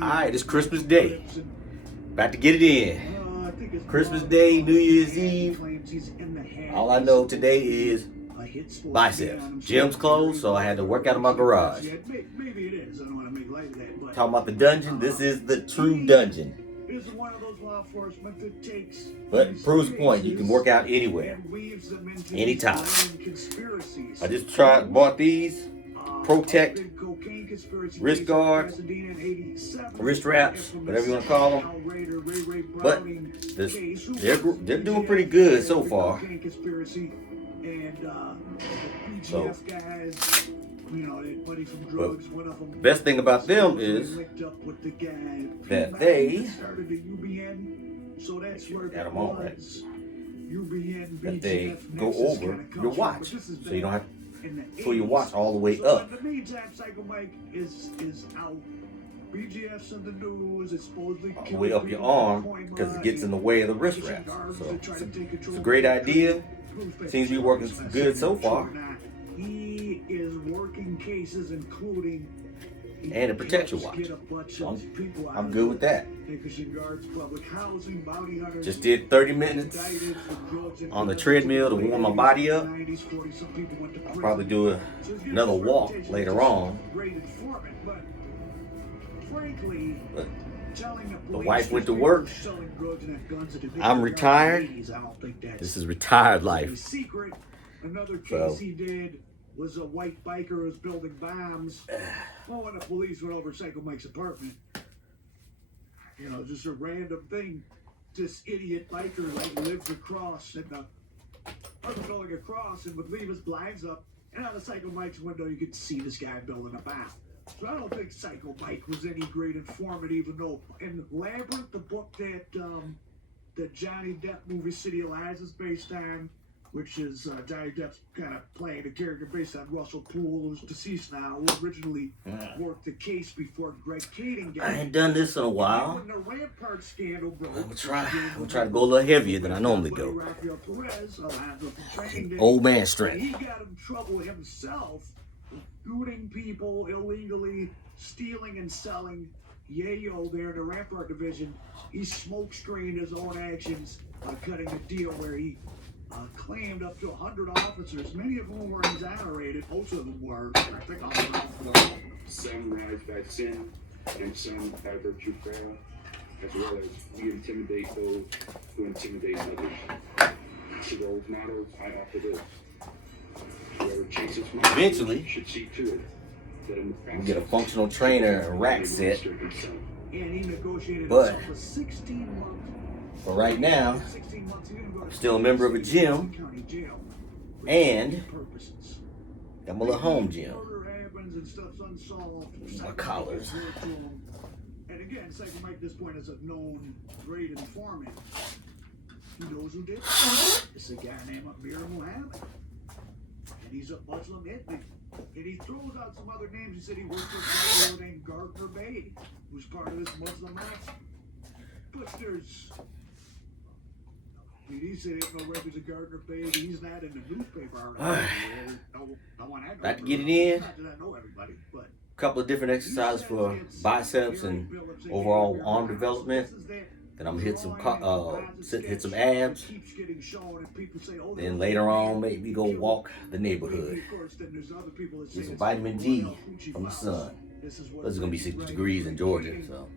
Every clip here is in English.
Alright, it's Christmas Day. About to get it in. Christmas Day, New Year's Eve. All I know today is biceps. Gym's closed, so I had to work out in my garage. Talking about the dungeon, this is the true dungeon. But proves the point, you can work out anywhere, anytime. I just bought these Protect wrist guards, wrist wraps, whatever you want to call them. But they're doing pretty good so far. So, but the best thing about them is that they got them on, right? That they go over your watch, so you don't have to pull your watch all the way up. The meantime, Psycho Mike is out. BGF's in the news. It's supposedly all the way up your arm because it gets in the way of the wrist wraps. So it's a great idea. Seems to be working good so far. He is working cases, including and it protects your watch. So I'm good with that. Just did 30 minutes on the treadmill to warm my body up. I'll probably do another walk later on. But the wife went to work. I'm retired. This is retired life. Another case he did was a white biker who was building bombs. Well, when the police went over Psycho Mike's apartment, you know, just a random thing. This idiot biker lived across and was building across and would leave his blinds up, and out of Psycho Mike's window you could see this guy building a bomb. So I don't think Psycho Mike was any great informant, even though in Labyrinth, the book that the Johnny Depp movie City of Lies is based on, which is Johnny Depp's kind of playing a character based on Russell Poole, who's deceased now, who originally worked the case before Greg Kading got. I ain't done this in a while. When the Rampart scandal broke, I'm gonna try to go a little heavier than I normally go. Old man strength. He got in trouble himself, shooting people illegally, stealing and selling yayo there in the Rampart division. He smoke screened his own actions by cutting a deal where he claimed up to 100 officers, many of whom were exonerated. Most of them were, I think, all of them. Some rise by sin, and some by virtue frail, as well as we intimidate those who intimidate others. To those models, I offer this. Whoever chases my eventually should see to it that in the we get a functional trainer and rack set. And he negotiated But for 16 months. for right now, I'm still a member of a gym and got my little home gym. My collars. And again, Psycho Mike at this point is a known great informant. He knows who did it. It's a guy named Amir Muhammad. And he's a Muslim ethnic. And he throws out some other names. He said he worked with a guy named Gardner Bey, who's part of this Muslim mafia. But there's... he said there's no records of Gardner Bey. He's not in the newspaper. About to get it in. I know everybody, but A couple of different exercises for biceps and overall arm development. Then I'm gonna hit some abs. Then later on, maybe go walk the neighborhood. Get some vitamin D from the sun. This is gonna be 60 degrees in Georgia, so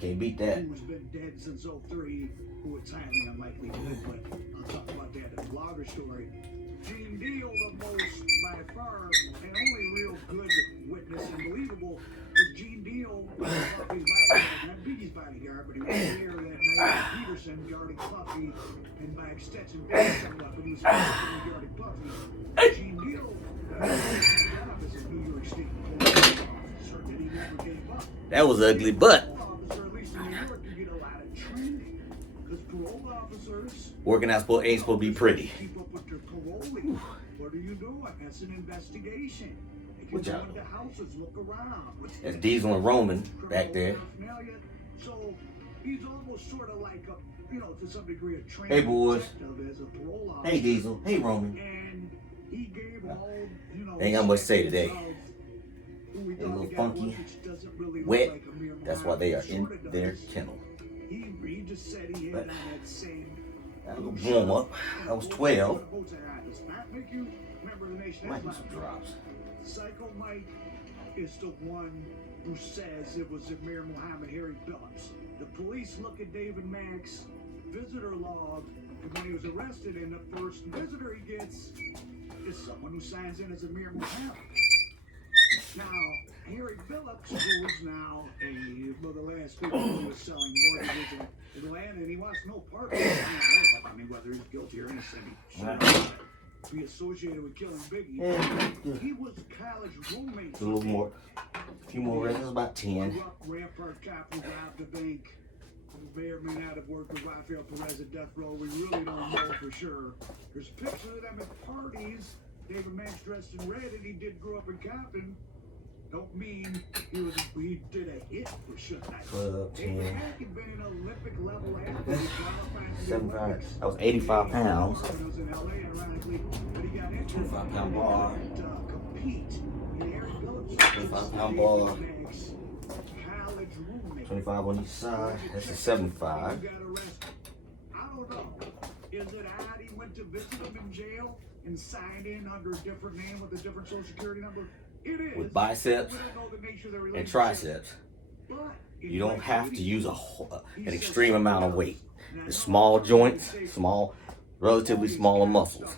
can't beat that. Who's been dead since 03, who it's highly unlikely to do, but I'll talk about that in the blogger story. Gene Deal, the most by far and only real good witness and believable was Gene Deal, Puffy's bodyguard, not Biggie's bodyguard, but he was there that night with Peterson guarding Puffy, and by extension, Peterson up, but he was guarding Puffy. Gene Deal job as a New York State police officer that he never gave up. That was ugly, but working out ain't supposed to be pretty. Keep up with their parolee. What are you doing? That's an investigation. They can go into houses, look around. That's Diesel and Roman back there. So he's almost sort of like a, you know, to some degree, a trained Hey, boys. detective as a parole officer. Hey, Diesel. Hey, Roman. And he gave all, you know, Ain't got much to say today. who we a thought little the guy funky, was, which doesn't really look wet. like Amir That's why they are in Muhammad, sorta their does. kennel. He just said he had But on that same that was a warm up. That was 12. Does that make you remember the Nation Might do Islam? some drops. Psycho Mike is the one who says it was Amir Muhammad Harry Phillips. The police look at David Mack's visitor log, and when he was arrested, and the first visitor he gets is someone who signs in as Amir Muhammad. Now, Harry Phillips, who is now one of the last people who was selling mortgages in Atlanta, and he wants no part of it. I mean, whether he's guilty or innocent, he should not be associated with killing Biggie. Yeah. He was college roommates. A little more. A few more records, about A 10. rough Rampart cop who robbed a bank, who may or may not have worked with Rafael Perez at death row. We really don't know for sure. There's pictures of them at parties. David Mack's dressed in red, and he did grow up in Compton. Don't mean he did a hit for Suge Knight. 12, David 10. Mack had been an Olympic level athlete. qualified for the 75. Olympics. That was 85 pounds. He was in LA, ironically, but he got injured. 25-pound bar. Compete. And Harry Phillips 25-pound bar. Mack's college roommate. 25 on each side. That's a 75. Who got arrested. I don't know. Is it odd he went to visit him in jail and signed in under a different name with a different social security number? It is. With biceps We don't know the nature of their and relationship. triceps. But You don't have to use an extreme amount of weight. The small joints, relatively smaller muscles.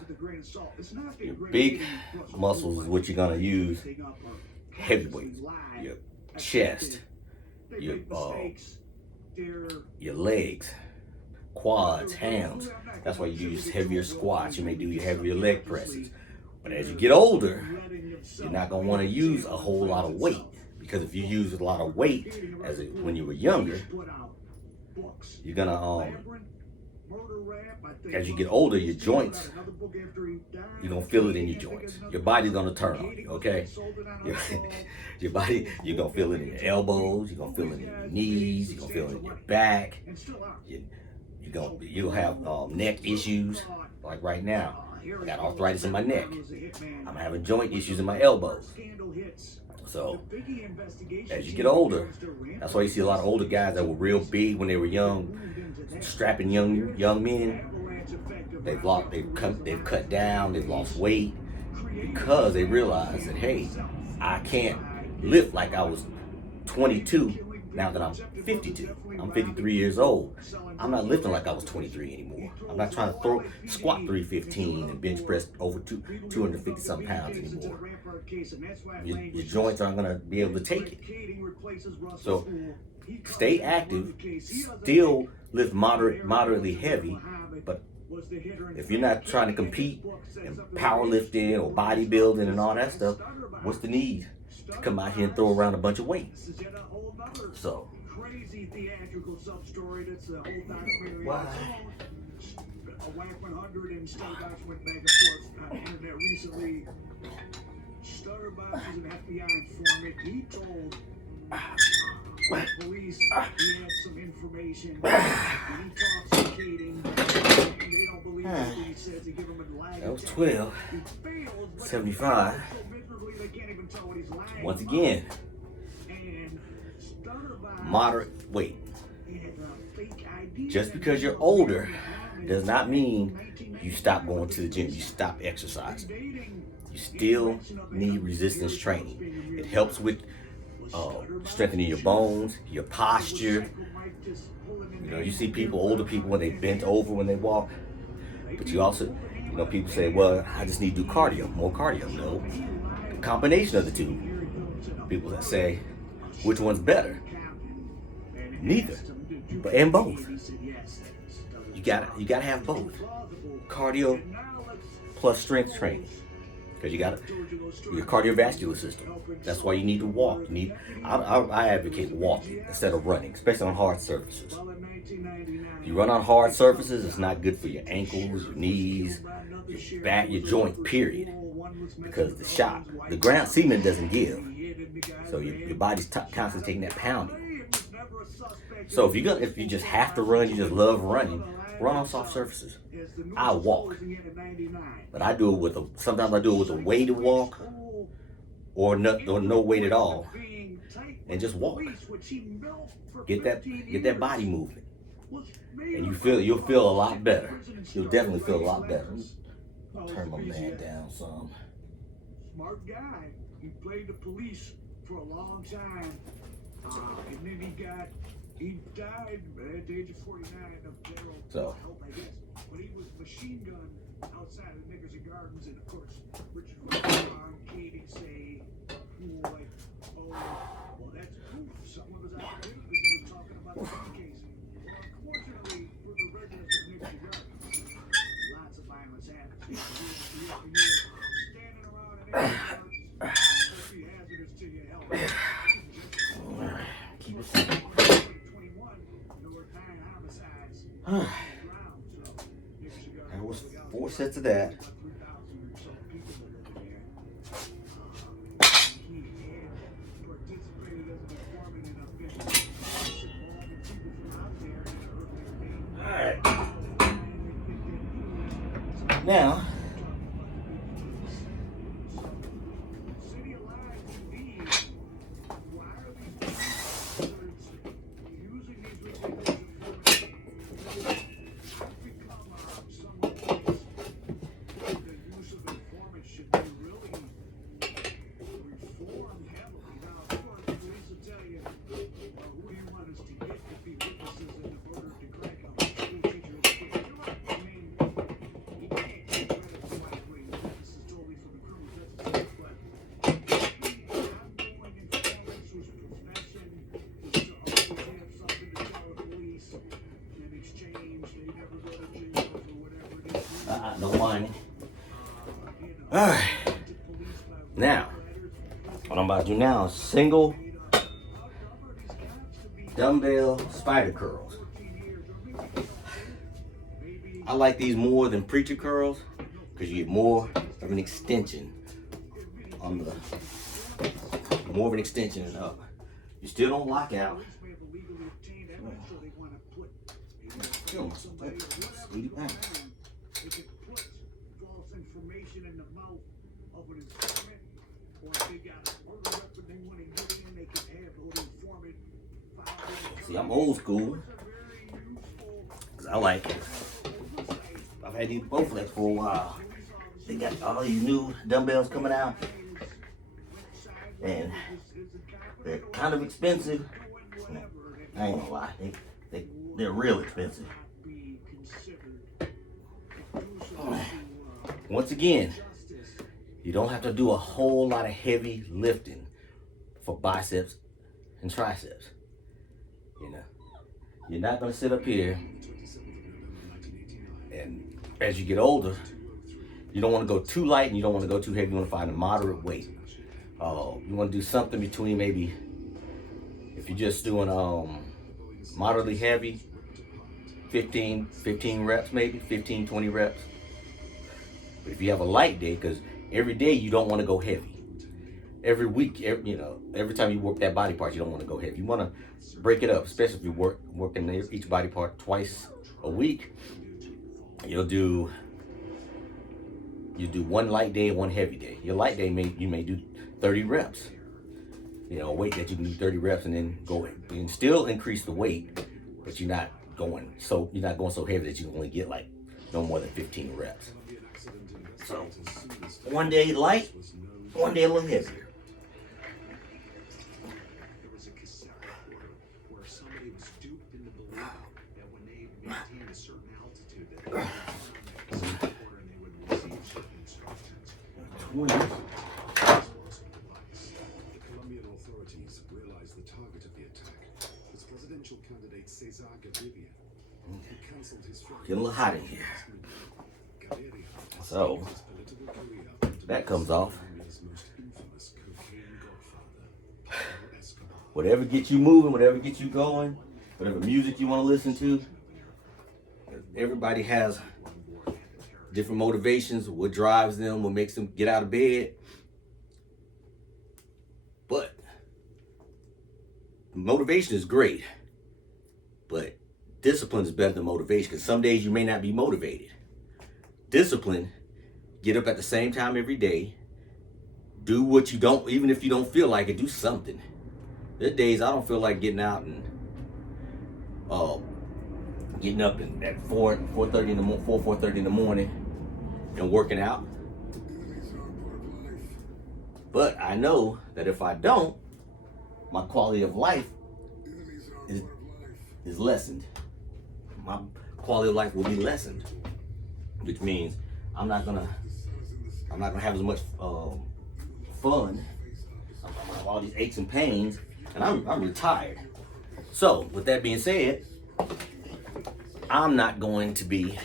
Your big muscles is what you're gonna use. Heavy weights. Your chest, your legs, quads, hams. That's why you use heavier squats. You may do your heavier leg presses. But as you get older, you're not gonna want to use a whole lot of weight, because if you use a lot of weight when you were younger, you're gonna as you get older, your joints, you're gonna feel it in your joints. Your body's gonna turn on you, okay? Your body, you're gonna feel it in your elbows, you're gonna feel it in your knees, you're gonna feel it in your back. You'll have neck issues, like right now. I got arthritis in my neck. I'm having joint issues in my elbows. So, as you get older, that's why you see a lot of older guys that were real big when they were young, strapping young men. They've cut down, they've lost weight, because they realize that, hey, I can't lift like I was 22 now that I'm 52. I'm 53 years old. I'm not lifting like I was 23 anymore. I'm not trying to squat 315 and bench press over 250 some pounds anymore. Your joints aren't gonna be able to take it. So stay active, still lift moderately heavy, but if you're not trying to compete in powerlifting or bodybuilding and all that stuff, what's the need to come out here and throw around a bunch of weight? So crazy theatrical sub story. That's the whole documentary. why? A WAC 100 and Stutterbox went back and forth on the internet recently. Stutterbox is an FBI informant. He told police he had some information. And he talks to Kading. They don't believe what he says. They give him a lie. That was 12. He fails, but 75. so miserably they can't even tell what he's lying Once about. again, And Stutterbox moderate weight. had a fake ID. Just because you're older does not mean you stop going to the gym, you stop exercising. You still need resistance training. It helps with strengthening your bones, your posture. You know, you see people, older people, when they bent over when they walk. But you also, people say, well, I just need to do cardio, more cardio. No, a combination of the two. People that say, which one's better? Neither, and both. You gotta have both. Cardio plus strength training, because you got your cardiovascular system. That's why you need to walk. I advocate walking instead of running, especially on hard surfaces. If you run on hard surfaces, it's not good for your ankles, your knees, your back, your joint, period. Because the ground cement doesn't give. So your body's constantly taking that pounding. So if you just have to run, you just love running, run on soft surfaces. I walk. But sometimes I do it with a weighted walk, or no weight at all, and just walk. Get that body movement, and you'll feel a lot better. You'll definitely feel a lot better. Turn my man down some. Smart guy. He played the police for a long time, and then he died at the age of 49 of barrel health, I guess. But he was machine gun outside of Knickers and Gardens, and of course, Richard Wilson, Katie say, like, oh, well, that's proof someone was out there because he was talking about the gun case. Well, unfortunately, for the residents of Knickers and Gardens, lots of violence happens. You're standing around in there, it's pretty hazardous to your health. Keep it simple. That was 4 sets of that. Alright. Now, no whining. Alright. Now, what I'm about to do now is single dumbbell spider curls. I like these more than preacher curls because you get more of an extension on the, and up. You still don't lock out. They can put false information in the mouth of an informant, or if they got a murder weapon they want to get in, they can have the informant file. See, I'm old school. Cause I've had these Bowflex for a while. They got all these new dumbbells coming out, and they're kind of expensive. I ain't gonna lie, they're real expensive. Once again, you don't have to do a whole lot of heavy lifting for biceps and triceps. You know, you're not gonna sit up here, and as you get older, you don't want to go too light and you don't want to go too heavy. You want to find a moderate weight. You want to do something between, maybe, if you're just doing moderately heavy, 15 reps, maybe 15, 20 reps. But if you have a light day, because every day you don't want to go heavy. Every week, every time you work that body part, you don't want to go heavy. You want to break it up, especially if you working each body part twice a week. You do one light day and one heavy day. Your light day you may do 30 reps. Weight that you can do 30 reps and then go. You can still increase the weight, but you're not going so heavy that you can only get like no more than 15 reps. So one day light, one day a little heavier. There was a cassette recorder where somebody was duped into believing that when they maintained a certain altitude that they would turn that cassette recorder and they would receive certain instructions. The Colombian authorities realized the target of the attack was presidential candidate Cesar Gaviria. He cancelled his flight. Getting a little hot in here. So that comes off. Whatever gets you moving, whatever gets you going, whatever music you want to listen to. Everybody has different motivations, what drives them, what makes them get out of bed. But motivation is great, but discipline is better than motivation, because some days you may not be motivated. Discipline, get up at the same time every day, do what you don't, even if you don't feel like it, do something. There's days I don't feel like getting out and getting up at 4:30 in the 4:30 in the morning and working out. But I know that if I don't, my quality of life is lessened. My quality of life will be lessened, which means I'm not gonna have as much fun. I'm gonna have all these aches and pains, and I'm retired. So with that being said, I'm not going to be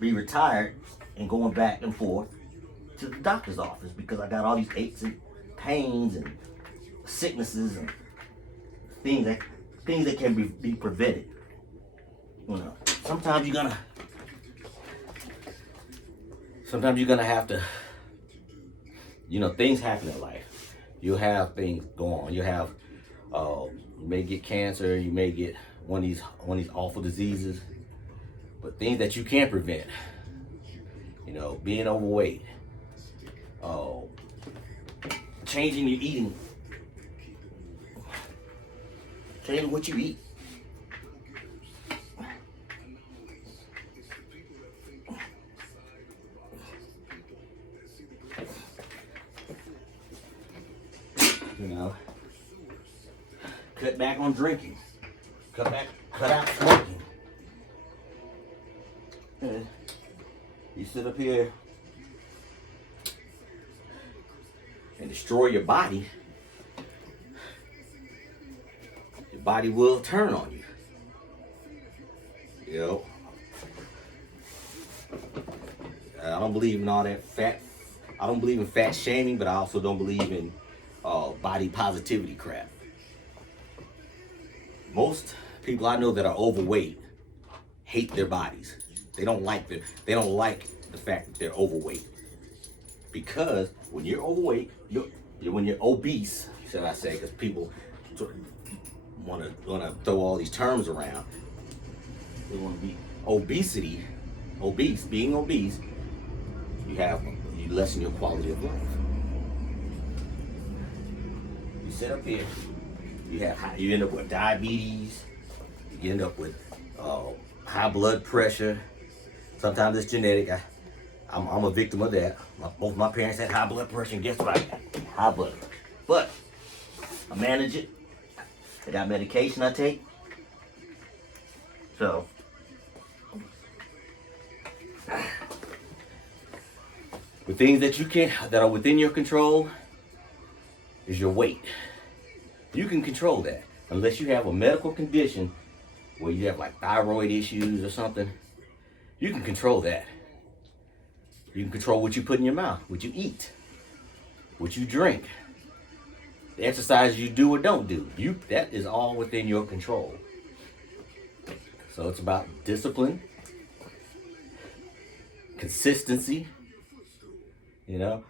retired and going back and forth to the doctor's office because I got all these aches and pains and sicknesses and things that can be prevented. You know, sometimes you're gonna have to, you know, things happen in life. You'll have things go on. You have, you may get cancer. You may get one of these awful diseases. But things that you can't prevent, you know, being overweight, changing your eating, changing what you eat. You know, cut back on drinking, cut out smoking. You sit up here and destroy your body will turn on you. You know, I don't believe in all that fat. I don't believe in fat shaming, but I also don't believe in body positivity crap. Most people I know that are overweight hate their bodies. They don't like the fact that they're overweight. Because when you're overweight, when you're obese, should I say, because people want to throw all these terms around. They want to be being obese, you lessen your quality of life. You sit up here, you end up with diabetes, you end up with high blood pressure. Sometimes it's genetic. I'm a victim of that. Both my parents had high blood pressure, and guess what I got? High blood pressure. But I manage it. I got medication I take. So the things that are within your control is your weight. You can control that unless you have a medical condition where you have like thyroid issues or something. You can control that. You can control what you put in your mouth, what you eat, what you drink, the exercise you do or don't do. That is all within your control. So it's about discipline, consistency, you know.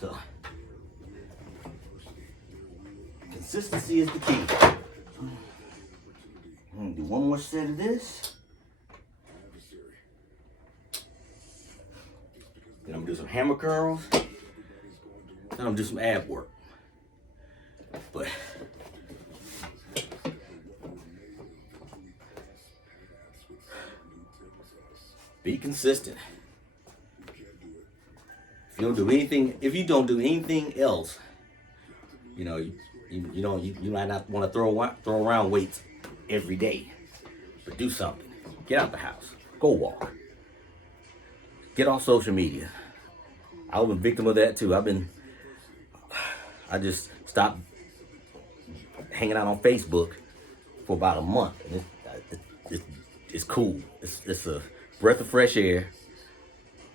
So, consistency is the key. I'm gonna do one more set of this. Then I'm gonna do some hammer curls. Then I'm gonna do some ab work. But be consistent. If you don't do anything else, you know, you might not want to throw around weights every day, but do something. Get out the house, go walk, get off social media. I was a victim of that too. I just stopped hanging out on Facebook for about a month. And it's cool. It's a breath of fresh air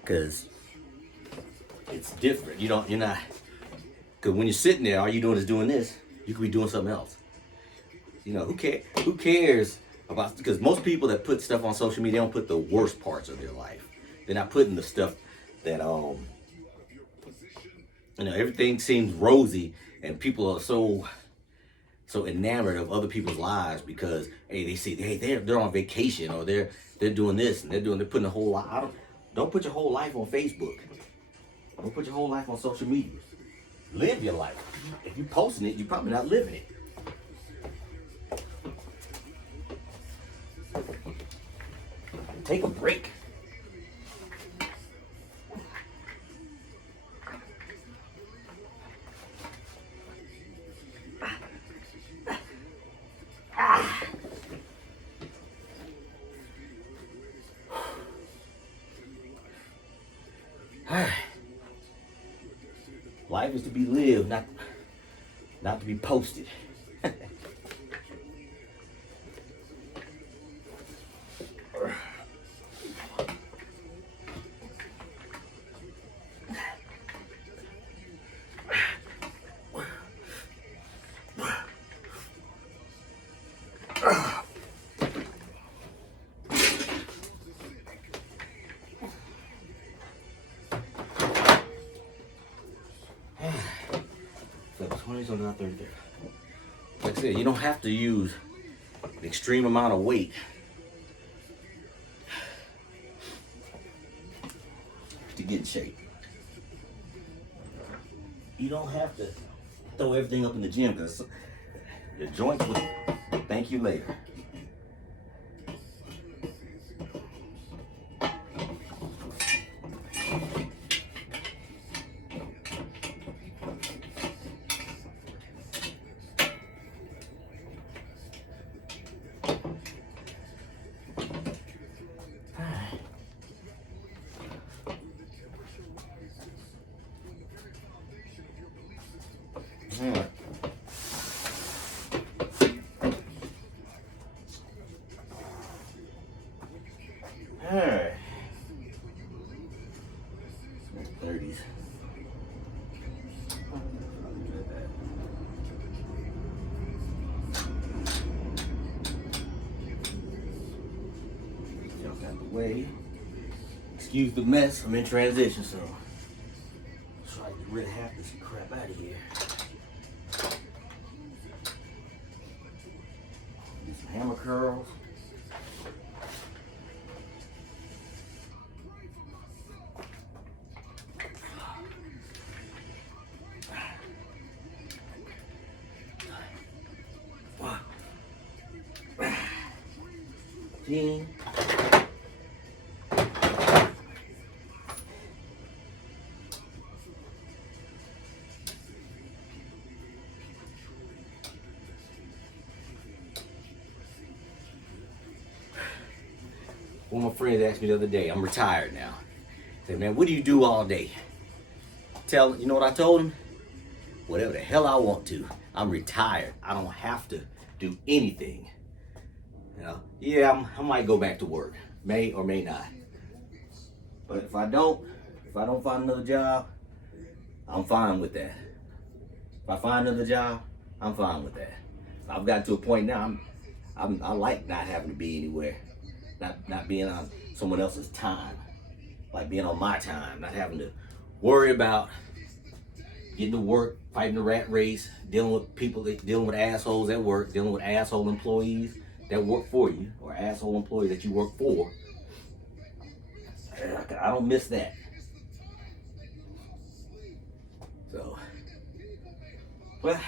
because it's different. You're not, because when you're sitting there, all you're doing is doing this. You could be doing something else. You know, who cares about, because most people that put stuff on social media don't put the worst parts of their life. They're not putting the stuff that you know, everything seems rosy, and people are so enamored of other people's lives because hey, they see hey they're on vacation or they're doing this and they're putting a whole lot. Don't put your whole life on Facebook. Don't put your whole life on social media. Live your life. If you're posting it, you're probably not living it. Take a break. Life is to be lived, not to be posted. So 20 so now 30. Like I said, you don't have to use an extreme amount of weight to get in shape. You don't have to throw everything up in the gym because your joints will thank you later. Alright. 30s. Jump out the way. Excuse the mess, I'm in transition, so try to get rid of half this crap out of here. Do some hammer curls. One, one of my friends asked me the other day, I'm retired now. Said, man, what do you do all day? You know what I told him? Whatever the hell I want to. I'm retired. I don't have to do anything. You know, yeah, I might go back to work, may or may not. But if I don't find another job, I'm fine with that. If I find another job, I'm fine with that. I've gotten to a point now. I like not having to be anywhere, not being on someone else's time, like being on my time, not having to worry about getting to work, fighting the rat race, dealing with people, dealing with assholes at work, dealing with asshole employees that work for you, or asshole employees that you work for. I don't miss that. So, well,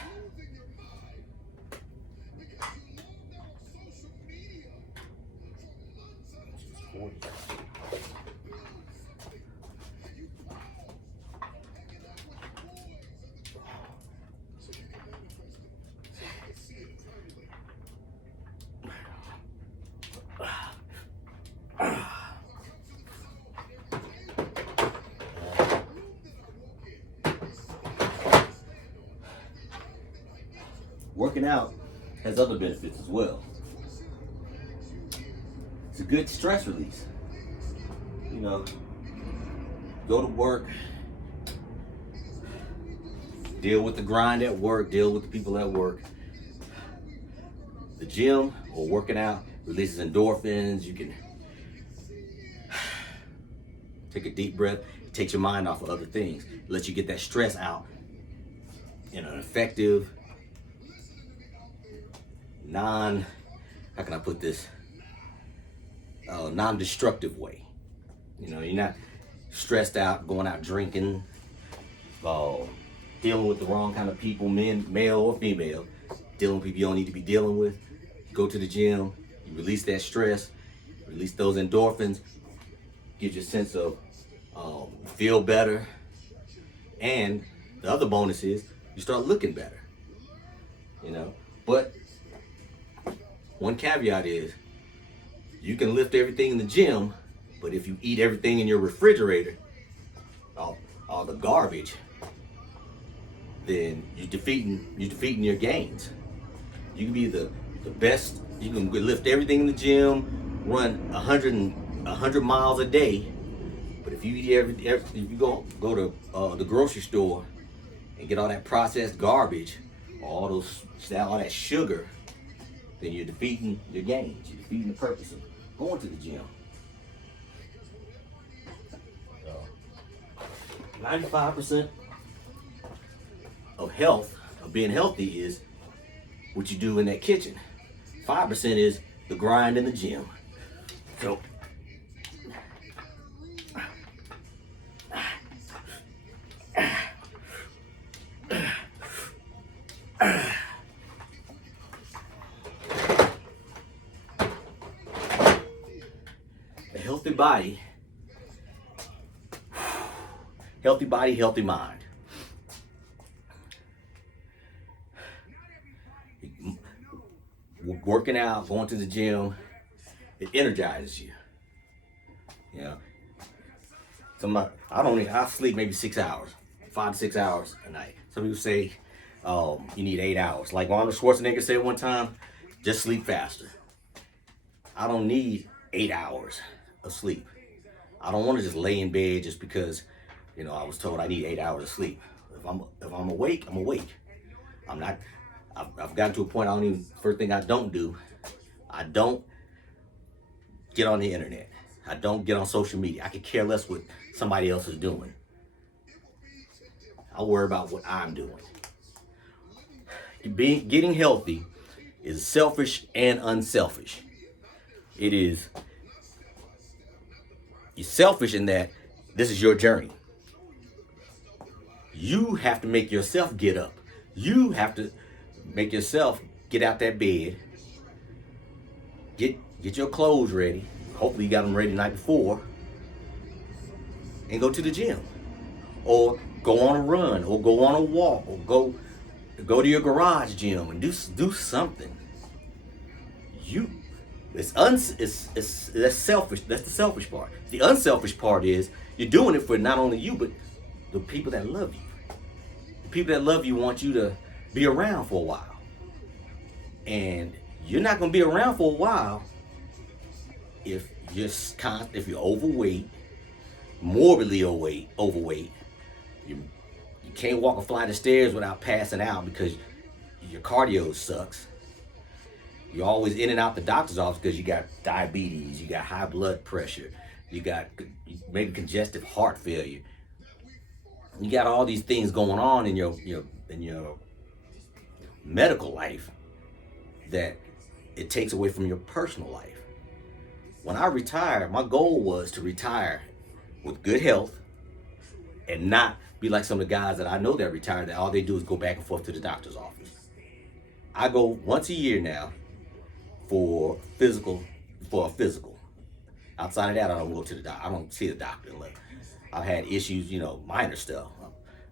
working out has other benefits as well. It's a good stress release. You know, go to work, deal with the grind at work, deal with the people at work. The gym or working out releases endorphins. You can Take a deep breath. It takes your mind off of other things. It lets you get that stress out in an effective, how can I put this? Non-destructive way. You know, you're not stressed out, going out drinking, dealing with the wrong kind of people, male or female, dealing with people you don't need to be dealing with. You go to the gym, you release that stress, release those endorphins, gives you a sense of feel better, and the other bonus is you start looking better. You know, but one caveat is you can lift everything in the gym, but if you eat everything in your refrigerator, all the garbage, then you're defeating your gains. You can be the best. You can lift everything in the gym, run 100 miles a day, but if you eat if you go to the grocery store and get all that processed garbage, all that sugar, then you're defeating your gains. You're defeating the purpose of going to the gym. 95% of health, of being healthy, is what you do in that kitchen. 5% is the grind in the gym. So, a healthy body, healthy mind. Working out, going to the gym, it energizes you. You know, I sleep maybe 6 hours, 5 to 6 hours a night. Some people say, you need 8 hours. Like Arnold Schwarzenegger said one time, just sleep faster. I don't need 8 hours of sleep. I don't want to just lay in bed just because, you know, I was told I need 8 hours of sleep. If I'm awake, I'm awake. I've gotten to a point, first thing I don't do, I don't get on the internet. I don't get on social media. I could care less what somebody else is doing. I worry about what I'm doing. Getting healthy is selfish and unselfish. You're selfish in that this is your journey. You have to make yourself get up. You have to make yourself get out that bed, get your clothes ready. Hopefully you got them ready the night before, and go to the gym, or go on a run, or go on a walk, or go to your garage gym and do something. That's selfish. That's the selfish part. The unselfish part is you're doing it for not only you, but the people that love you. The people that love you want you to be around for a while. And you're not going to be around for a while if you're overweight, morbidly overweight. You can't walk a flight of stairs without passing out because your cardio sucks. You're always in and out the doctor's office because you got diabetes, you got high blood pressure, you got maybe congestive heart failure. You got all these things going on in your medical life that it takes away from your personal life. When I retired, my goal was to retire with good health and not be like some of the guys that I know that retired that all they do is go back and forth to the doctor's office. I go once a year now for a physical. Outside of that, I don't go to the doctor. I don't see the doctor unless I've had issues, minor stuff.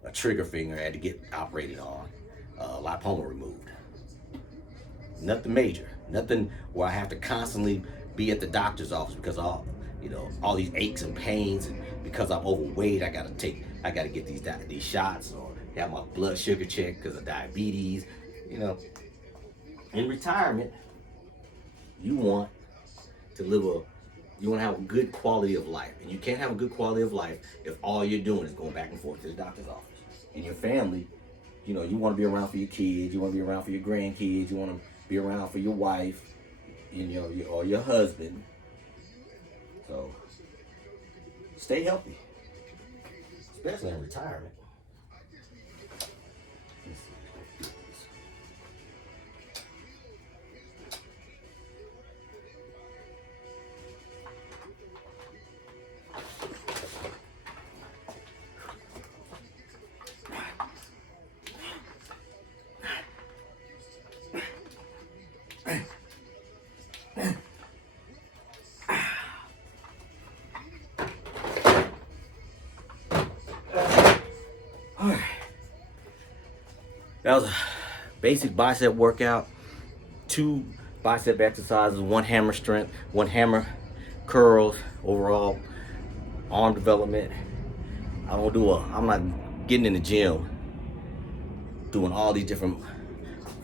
A trigger finger I had to get operated on, lipoma removed. Nothing major, nothing where I have to constantly be at the doctor's office because all these aches and pains, and because I'm overweight, I gotta get these shots or have my blood sugar checked because of diabetes. In retirement, you want to have a good quality of life, and you can't have a good quality of life if all you're doing is going back and forth to the doctor's office. And your family, you want to be around for your kids, you want to be around for your grandkids, you want to be around for your wife, or your husband. So stay healthy, especially in retirement. That was a basic bicep workout. 2 bicep exercises, 1 hammer strength, 1 hammer curls, overall arm development. I'm not getting in the gym doing all these different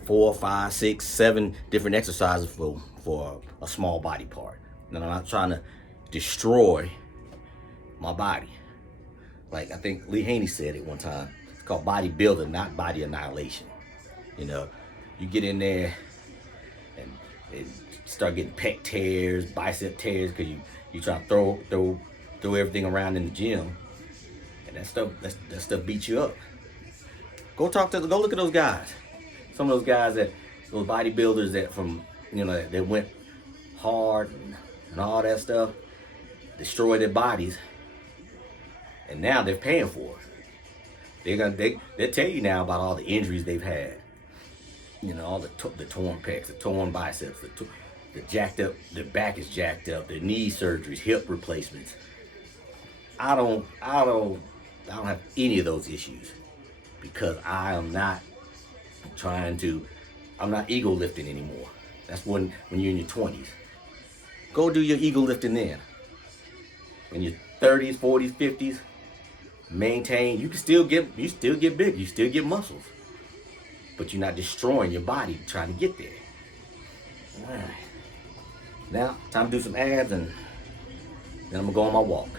4, 5, 6, 7 different exercises for a small body part. And I'm not trying to destroy my body. Like I think Lee Haney said it one time. It's called bodybuilding, not body annihilation. You know, you get in there and start getting pec tears, bicep tears, because you try to throw everything around in the gym, and that stuff beats you up. Go look at those guys. Some of those guys those bodybuilders that went hard and all that stuff, destroyed their bodies, and now they're paying for it. They'll tell you now about all the injuries they've had. You know, all the torn pecs, the torn biceps, the jacked up, their back is jacked up, their knee surgeries, hip replacements. I don't have any of those issues because I'm not ego lifting anymore. That's when you're in your 20s. Go do your ego lifting then. In your 30s, 40s, 50s, maintain. You still get big, you still get muscles, but you're not destroying your body trying to get there. All right. Now, time to do some abs, and then I'm gonna go on my walk.